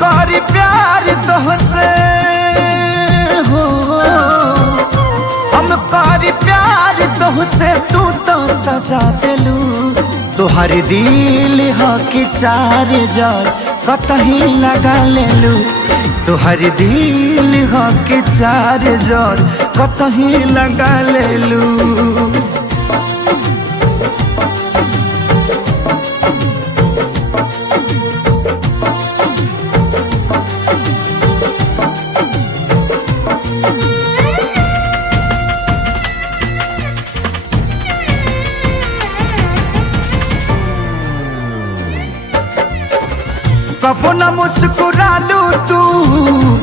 करी प्यार तोहसे हो, हम करी प्यार तोहसे, तू तो सजा दिलू। तोहर दिल हो कि चार जार कतही लगा लेलू। तोहर दिल हो कि चार जार कतही लगा लेलू। कबो न मुस्कुरालू तू,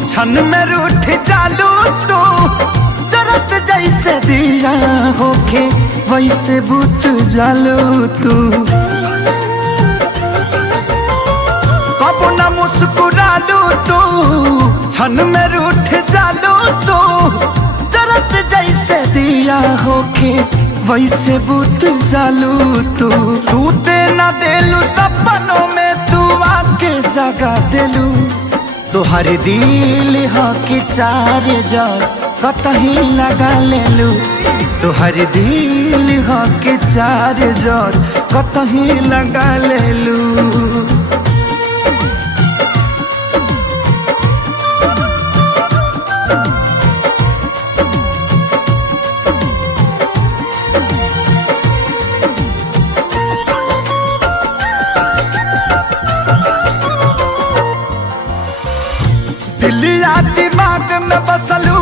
क्षण में रूठ जालू तू। जरत जैसे दिया होके वैसे बुत जालू तू। कबो न मुस्कुरालू तू, क्षण में रूठ जालू तू। जरत जैसे दिया होके वैसे बुत जालू तू। सूते न देलू सपनों में तू आके जगा दिलू। तोहर दिल हो कि चार जार कतही लगा लेलू। तोहर दिल हो कि चार जार कतही लगा लेलू। दिलिया दिमाग में बसलू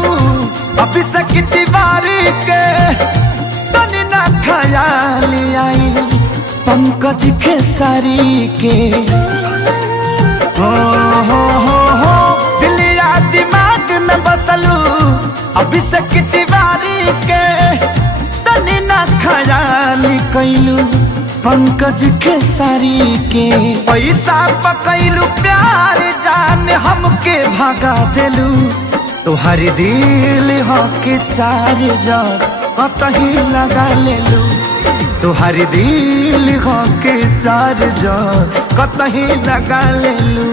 अभी से की दीवारी के। तनी ना ख्याल आई पंकज खेसारी के। हो दिलिया दिमाग में बसलू अभी से की दीवारी के। तनी ना ख्याल कैलू पंकज खेसारी के। पैसा पकैलू प्यार जान हमके भागा दिलू। तोहर दिल हो कि चार जार कतही लगा लेलू। तोहर दिल हो कि चार जार कतही लगा लेलू।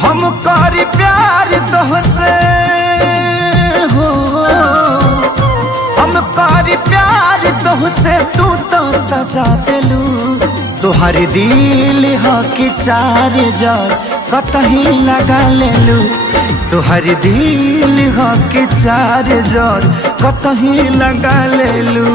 हम करी प्यार तोहसे हो, हम करी प्यार तोहसे, तू तो सजा दिलू। तोहर दिल हो कि चार जार कतही लगा लेलू। तोहर दिल हो कि चार जार कतही लगा लेलू।